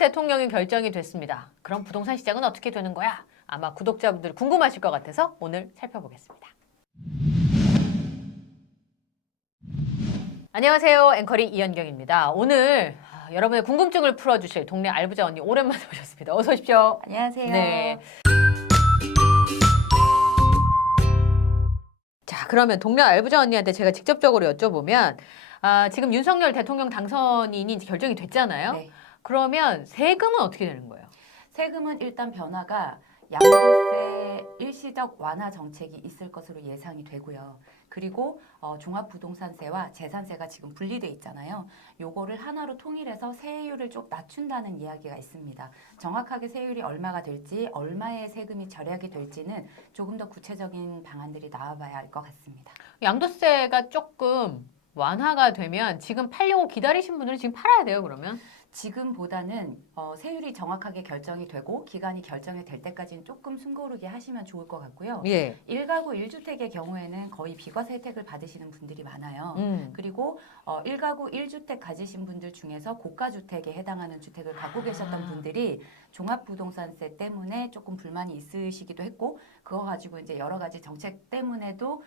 대통령이 결정이 됐습니다. 그럼 부동산 시장은 어떻게 되는 거야? 아마 구독자분들 궁금하실 것 같아서 오늘 살펴보겠습니다. 안녕하세요. 앵커리 이현경입니다. 오늘 여러분의 궁금증을 풀어주실 동네 알부자 언니 오랜만에 오셨습니다. 어서 오십시오. 안녕하세요. 네. 자, 그러면 동네 알부자 언니한테 제가 직접적으로 여쭤보면 지금 윤석열 대통령 당선인이 이제 결정이 됐잖아요. 네. 그러면 세금은 어떻게 되는 거예요? 세금은 일단 변화가 양도세 일시적 완화 정책이 있을 것으로 예상이 되고요. 그리고 종합부동산세와 재산세가 지금 분리돼 있잖아요. 요거를 하나로 통일해서 세율을 좀 낮춘다는 이야기가 있습니다. 정확하게 세율이 얼마가 될지, 얼마의 세금이 절약이 될지는 조금 더 구체적인 방안들이 나와봐야 알 것 같습니다. 양도세가 조금 완화가 되면 지금 팔려고 기다리신 분들은 지금 팔아야 돼요, 그러면? 지금보다는 세율이 정확하게 결정이 되고 기간이 결정이 될 때까지는 조금 숨고르게 하시면 좋을 것 같고요. 예. 1가구 1주택의 경우에는 거의 비과세 혜택을 받으시는 분들이 많아요. 그리고 1가구 1주택 가지신 분들 중에서 고가주택에 해당하는 주택을 갖고 계셨던 분들이 종합부동산세 때문에 조금 불만이 있으시기도 했고 그거 가지고 이제 여러 가지 정책 때문에도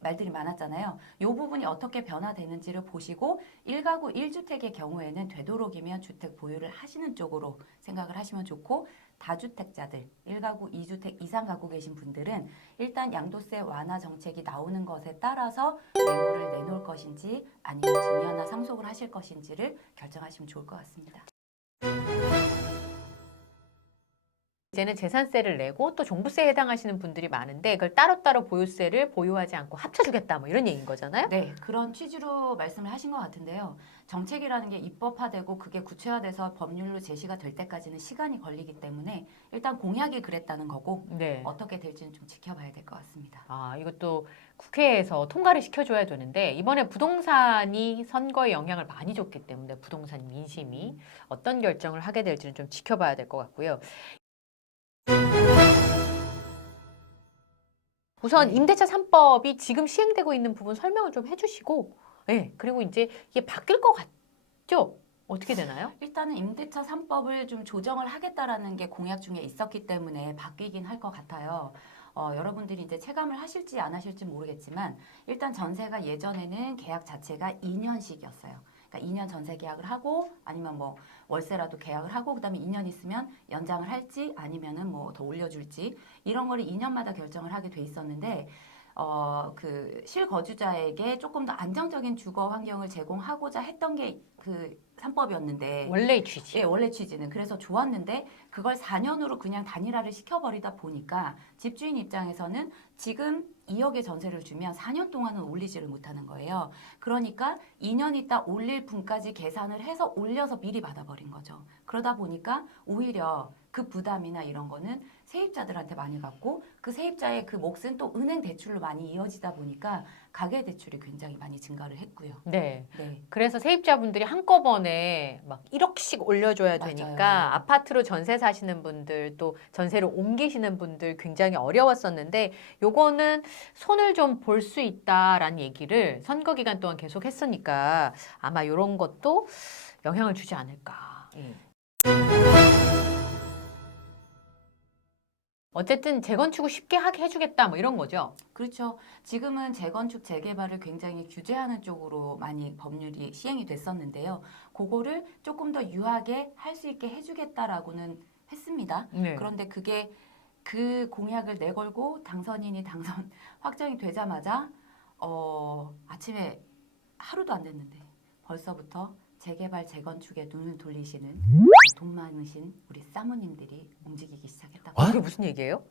말들이 많았잖아요. 이 부분이 어떻게 변화되는지를 보시고 1가구 1주택의 경우에는 되도록이면 주택 보유를 하시는 쪽으로 생각을 하시면 좋고 다주택자들, 1가구 2주택 이상 갖고 계신 분들은 일단 양도세 완화 정책이 나오는 것에 따라서 매물을 내놓을 것인지 아니면 증여나 상속을 하실 것인지를 결정하시면 좋을 것 같습니다. 이제는 재산세를 내고 또 종부세에 해당하시는 분들이 많은데 그걸 따로따로 보유세를 보유하지 않고 합쳐주겠다 뭐 이런 얘기인 거잖아요? 네, 그런 취지로 말씀을 하신 것 같은데요. 정책이라는 게 입법화되고 그게 구체화돼서 법률로 제시가 될 때까지는 시간이 걸리기 때문에 일단 공약이 그랬다는 거고 네. 어떻게 될지는 좀 지켜봐야 될 것 같습니다. 이것도 국회에서 통과를 시켜줘야 되는데 이번에 부동산이 선거에 영향을 많이 줬기 때문에 부동산 민심이 어떤 결정을 하게 될지는 좀 지켜봐야 될 것 같고요. 우선 네. 임대차 3법이 지금 시행되고 있는 부분 설명을 좀 해주시고, 네, 그리고 이제 이게 바뀔 것 같죠? 어떻게 되나요? 일단은 임대차 3법을 좀 조정을 하겠다라는 게 공약 중에 있었기 때문에 바뀌긴 할 것 같아요. 여러분들이 이제 체감을 하실지 안 하실지 모르겠지만 일단 전세가 예전에는 계약 자체가 2년씩이었어요. 그러니까 2년 전세 계약을 하고 아니면 뭐 월세라도 계약을 하고 그다음에 2년 있으면 연장을 할지 아니면은 뭐 더 올려줄지 이런 거를 2년마다 결정을 하게 돼 있었는데 그 실거주자에게 조금 더 안정적인 주거 환경을 제공하고자 했던 게 그 3법이었는데 원래의 취지. 예, 원래 취지는 그래서 좋았는데 그걸 4년으로 그냥 단일화를 시켜버리다 보니까 집주인 입장에서는 지금 2억의 전세를 주면 4년 동안은 올리지를 못하는 거예요. 그러니까 2년 있다 올릴 분까지 계산을 해서 올려서 미리 받아버린 거죠. 그러다 보니까 오히려 그 부담이나 이런 거는 세입자들한테 많이 갔고 그 세입자의 그 몫은 또 은행 대출로 많이 이어지다 보니까 가계 대출이 굉장히 많이 증가를 했고요. 네. 네. 그래서 세입자분들이 한꺼번에 막 1억씩 올려줘야 맞아요. 되니까 아파트로 전세 사시는 분들 또 전세를 옮기시는 분들 굉장히 어려웠었는데 요거는 손을 좀 볼 수 있다라는 얘기를 선거 기간 동안 계속 했으니까 아마 이런 것도 영향을 주지 않을까. 예. 어쨌든 재건축을 쉽게 하게 해주겠다 뭐 이런 거죠. 그렇죠. 지금은 재건축, 재개발을 굉장히 규제하는 쪽으로 많이 법률이 시행이 됐었는데요. 그거를 조금 더 유하게 할 수 있게 해주겠다라고는 했습니다. 네. 그런데 그게 그 공약을 내걸고 당선인이 당선 확정이 되자마자 아침에 하루도 안 됐는데 벌써부터 재개발, 재건축에 눈을 돌리시는 돈 많으신 우리 사모님들이 움직이기 시작했다고. 그게 무슨 얘기예요?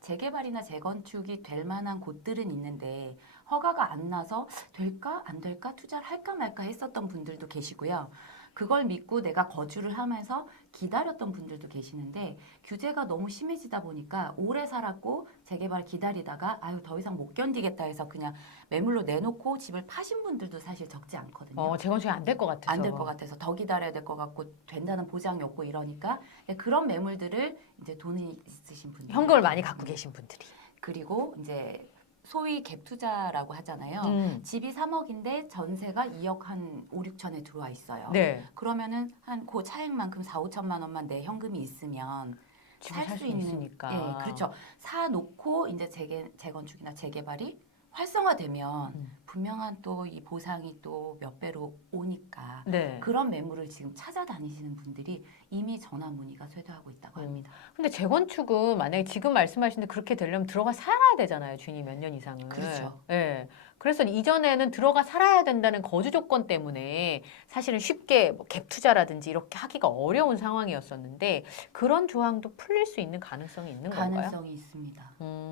재개발이나 재건축이 될 만한 곳들은 있는데 허가가 안 나서 될까 안 될까 투자를 할까 말까 했었던 분들도 계시고요. 그걸 믿고 내가 거주를 하면서 기다렸던 분들도 계시는데 규제가 너무 심해지다 보니까 오래 살았고 재개발 기다리다가 아유 더 이상 못 견디겠다 해서 그냥 매물로 내놓고 집을 파신 분들도 사실 적지 않거든요. 재건축이 안 될 것 같아서. 안 될 것 같아서 더 기다려야 될 것 같고 된다는 보장이 없고 이러니까 그런 매물들을 이제 돈이 있으신 분들 현금을 많이 갖고 계신 분들이. 그리고 이제 소위 갭 투자라고 하잖아요. 집이 3억인데 전세가 2억 한 5, 6천에 들어와 있어요. 네. 그러면은 한 그 차액만큼 4, 5천만 원만 내 현금이 있으면 집을 살 수 있는, 있으니까. 예, 그렇죠. 사놓고 이제 재건축이나 재개발이 활성화되면 분명한 또 이 보상이 또 몇 배로 오니까 네. 그런 매물을 지금 찾아다니시는 분들이 이미 전화 문의가 쇄도하고 있다고 합니다. 근데 재건축은 만약에 지금 말씀하신 대 그렇게 되려면 들어가 살아야 되잖아요. 주인이 몇 년 이상은. 그렇죠. 예. 그래서 이전에는 들어가 살아야 된다는 거주 조건 때문에 사실은 쉽게 뭐 갭 투자라든지 이렇게 하기가 어려운 상황이었었는데 그런 조항도 풀릴 수 있는 가능성이 있는 건가요? 가능성이 있습니다.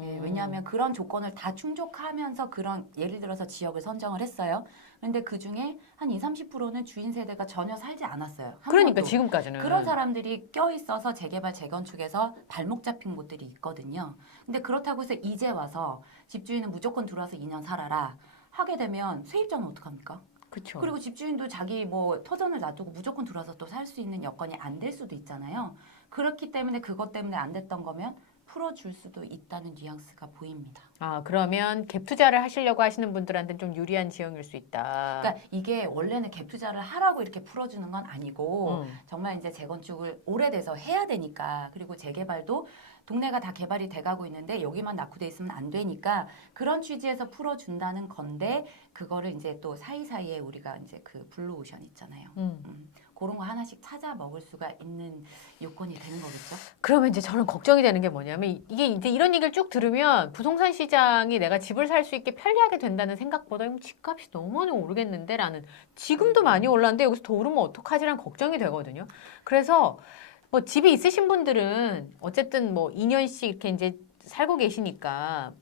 예, 왜냐하면 그런 조건을 다 충족하면서 그런 예를 들어서 지역을 선정을 했어요. 그런데 그 중에 한 20, 30%는 주인 세대가 전혀 살지 않았어요. 한 그러니까 번도. 지금까지는 그런 사람들이 껴있어서 재개발, 재건축에서 발목 잡힌 곳들이 있거든요. 근데 그렇다고 해서 이제 와서 집주인은 무조건 들어와서 2년 살아라 하게 되면 세입자는 어떡합니까? 그렇죠. 그리고 집주인도 자기 뭐 터전을 놔두고 무조건 들어와서 또 살 수 있는 여건이 안 될 수도 있잖아요. 그렇기 때문에 그것 때문에 안 됐던 거면 풀어줄 수도 있다는 뉘앙스가 보입니다. 아, 그러면 갭 투자를 하시려고 하시는 분들한테는 좀 유리한 지형일 수 있다. 그러니까 이게 원래는 갭 투자를 하라고 이렇게 풀어주는 건 아니고 정말 이제 재건축을 오래돼서 해야 되니까 그리고 재개발도 동네가 다 개발이 돼가고 있는데 여기만 낙후돼 있으면 안 되니까 그런 취지에서 풀어준다는 건데 그거를 이제 또 사이사이에 우리가 이제 그 블루오션 있잖아요. 그런 거 하나씩 찾아 먹을 수가 있는 요건이 되는 거겠죠. 그러면 이제 저는 걱정이 되는 게 뭐냐면 이게 이제 이런 얘기를 쭉 들으면 부동산 시장이 내가 집을 살 수 있게 편리하게 된다는 생각보다 집값이 너무 많이 오르겠는데라는 지금도 많이 올랐는데 여기서 더 오르면 어떡하지라는 걱정이 되거든요. 그래서 뭐 집이 있으신 분들은 어쨌든 뭐 2년씩 이렇게 이제 살고 계시니까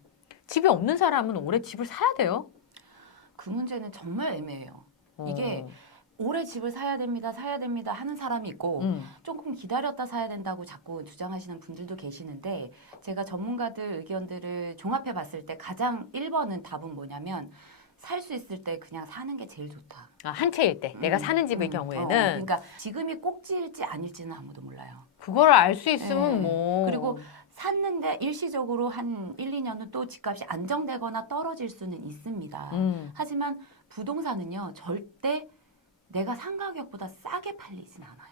집이 없는 사람은 올해 집을 사야 돼요. 그 문제는 정말 애매해요. 이게 올해 집을 사야 됩니다 하는 사람이 있고 조금 기다렸다 사야 된다고 자꾸 주장하시는 분들도 계시는데 제가 전문가들 의견들을 종합해 봤을 때 가장 1번은 답은 뭐냐면 살 수 있을 때 그냥 사는 게 제일 좋다. 아, 한 채일 때 내가 사는 집의 경우에는 그러니까 지금이 꼭지일지 아닐지는 아무도 몰라요. 그걸 알 수 있으면 네. 뭐 그리고 샀는데 일시적으로 한 1, 2년은 또 집값이 안정되거나 떨어질 수는 있습니다. 하지만 부동산은요 절대 내가 산 가격보다 싸게 팔리진 않아요.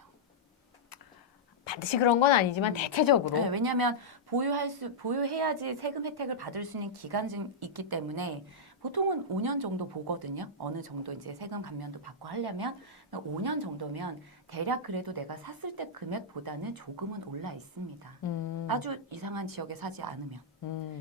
반드시 그런 건 아니지만 대체적으로 네, 왜냐하면 보유해야지 세금 혜택을 받을 수 있는 기간이 있기 때문에 보통은 5년 정도 보거든요. 어느 정도 이제 세금 감면도 받고 하려면 5년 정도면 대략 그래도 내가 샀을 때 금액보다는 조금은 올라 있습니다. 아주 이상한 지역에 사지 않으면.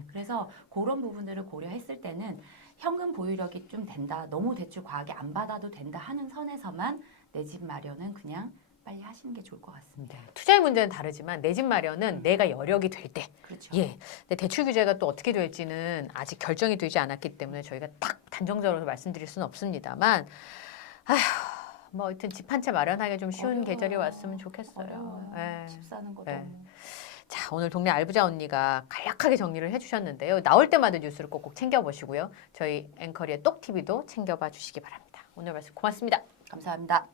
그래서 그런 부분들을 고려했을 때는 현금 보유력이 좀 된다. 너무 대출 과하게 안 받아도 된다 하는 선에서만 내 집 마련은 그냥 빨리 하시는 게 좋을 것 같습니다. 투자의 문제는 다르지만 내 집 마련은 내가 여력이 될 때. 그렇죠. 예. 근데 대출 규제가 또 어떻게 될지는 아직 결정이 되지 않았기 때문에 저희가 딱 단정적으로 말씀드릴 수는 없습니다만 아휴, 뭐 하여튼 집 한 채 마련하기 좀 쉬운 어려워요. 계절이 왔으면 좋겠어요. 어려워요. 예. 집 사는 거 예. 너무. 자, 오늘 동네 알부자 언니가 간략하게 정리를 해주셨는데요. 나올 때마다 뉴스를 꼭꼭 챙겨보시고요. 저희 앵커리의 똑TV도 챙겨봐 주시기 바랍니다. 오늘 말씀 고맙습니다. 감사합니다.